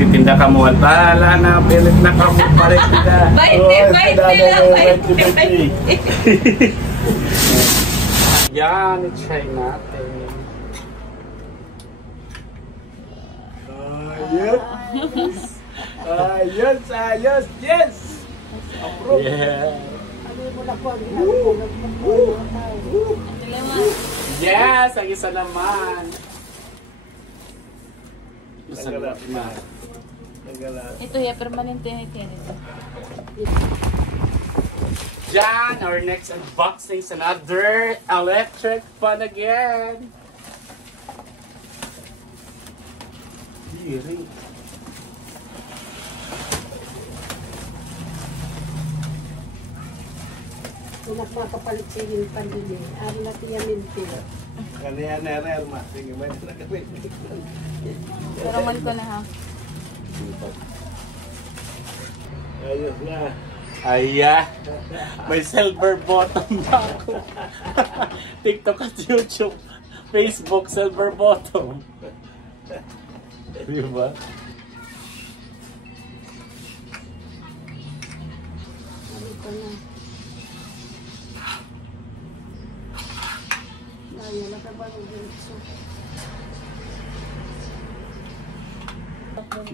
nagtitinda ka mo. Bahala na, pilit na ka mo. Palit na. 20 lang, 20. Yan, i-try natin. Ayos, ayos, yes! Approve! Yeah! Yes! Ang isa naman! Ito ya, permanente na ito. Yan! Our next unboxing is another electric fan again! Really? Kung nagpapapalit sa yung pandili, ang natiyamin ko. Kaniyan na rin, ma. Sige, may nakawin. Pero man ko na ha. Ayos na. Aya! May silver bottom na ako. TikTok at YouTube. Facebook, silver bottom. Diba? Ano ka na? Ayaw, nakabalong dito.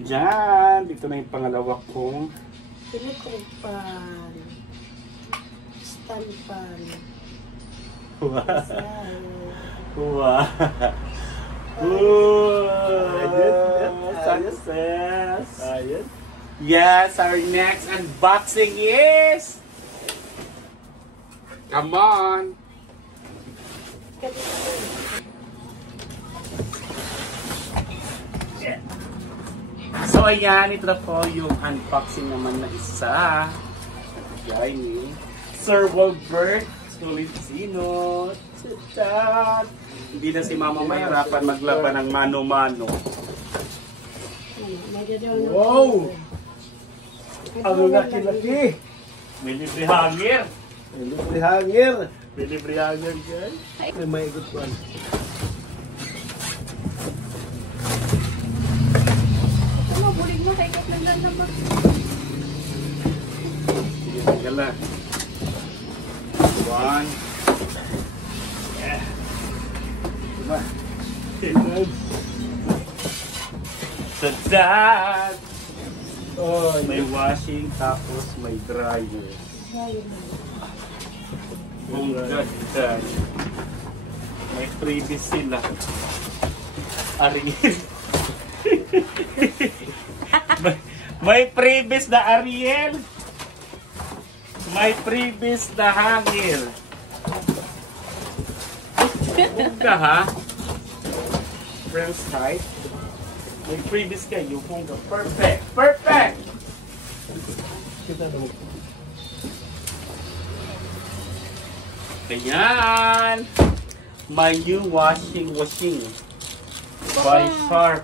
Diyan! Dito na yung pangalawa kong Electric pan. Stand pan. wow! Wow. Success! Ayos. Yes, our next unboxing is... Come on! So ayan, ito na po yung unboxing naman na isa. Bigay ni Sir Wilbert Tolentino. Tadaan! Hindi na si Mama mahirapan maglaban ng mano-mano. Wow! Ang laki-laki. May libre hangir. May libre hangir. May libre hangir dyan. May maigot ko. Ano, bulig mo kay Kaplan lang naman. Sige, tagala. One. Yeah. Diba? Tadaan! Oh, may washing tapos may dryer. Kung ganda. May freebies sila. Ariel. may freebies na Ariel. May freebies na hangir. Hungga ha? Friends height. May freebies kayo. Hungga. Perfect! Perfect! Ayan! My new washing machine. By Sharp.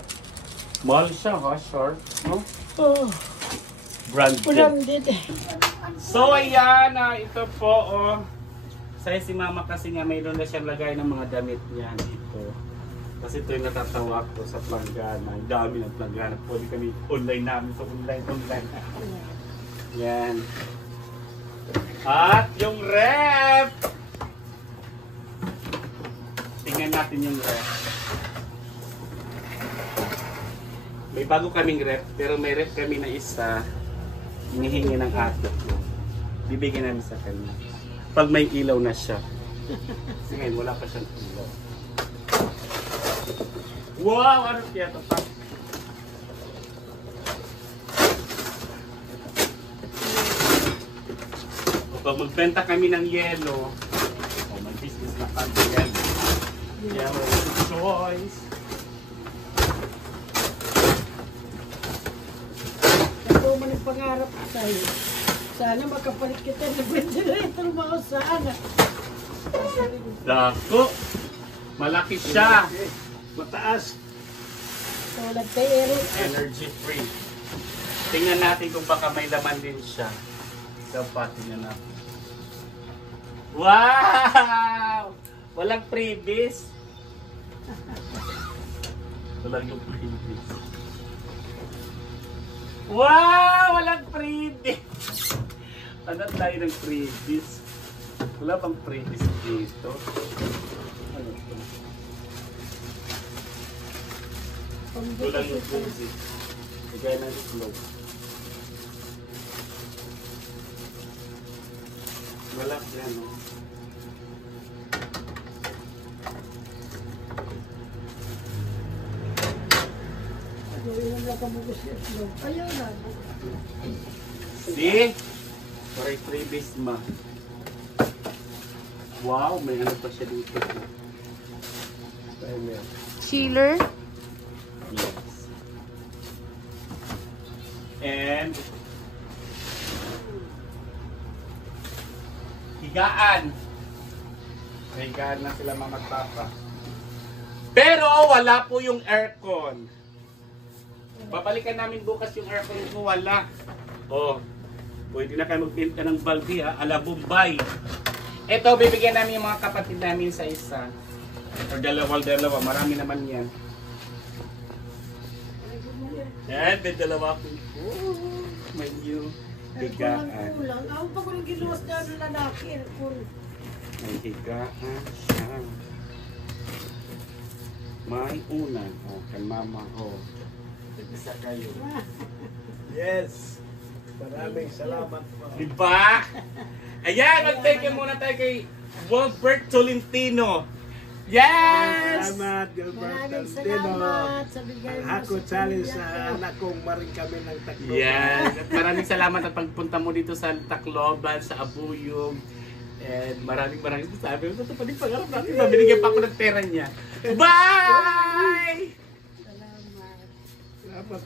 Mahal siya ha, Sharp. No? Oh, Branded. branded. So ayan, ito po oh. Saya si Mama kasi nga mayroon na siyang lagay ng mga damit niya dito. Kasi ito yung natatawa ko sa planggana. Ang dami ng planggana. Pwede kami online namin. So online. Yan. At yung ref. Tingnan natin yung ref. May bago kaming ref. Pero may ref kami na isa. Hinihingi ng ate ko. Bibigyan namin sa kanya. Pag may ilaw na siya. Kasi ngayon wala pa siyang ilaw. Wow! Ano siya ito pa? Pag magbenta kami ng yelo, may business na kami yelo. Yellow choice. Ito man ang pangarap ko sa'yo. Sana makapalit kita ng ventilator mo sana. Dako! Malaki siya! Mataas. Tulad kay Eric. Energy free. Tingnan natin kung baka may laman din siya. Dapat tingnan natin. Wow! Walang freebies. Walang yung freebies. Wow! Walang freebies! Ano tayo ng freebies? Wala bang freebies dito? Ano ito? Ito lang yung freebies. Kagaya ng itlog. Wala yan, no? Yung lang ka mo gusto yung ayaw na. See? Correct freebies ma. Wow, may ano pa siya dito. Ayan. Chiller. Yes. And higaan. May higaan na sila mga magpapa. Pero wala po yung aircon. Babalikan namin bukas yung aircon kung wala. Oh, pwede na kayo magbenta ng balde ha, ala Bombay. Ito, bibigyan namin yung mga kapatid namin sa isa. Or dalawa, marami naman yan. Yan, may dalawa po. Oh, may new higaan. Kulang. Ako pa ko yung ginuwas na ng lalaki. May higaan siya. May unan. O, kan mama. O, isa kayo. Yes. Maraming salamat po. Diba? Ayan, mag-thank you muna tayo kay Wolbert Tolentino. Yes! Salamat, Gilbert Maraming Taldino. salamat sa bigay mo. Ako challenge sa anak kong maring kami ng Tacloban. Yes! At maraming salamat at pagpunta mo dito sa Tacloban, sa Abuyog. And maraming sabi. Ito pa din pangarap natin. Mabinigyan pa ako ng pera niya. Bye! Salamat. Salamat.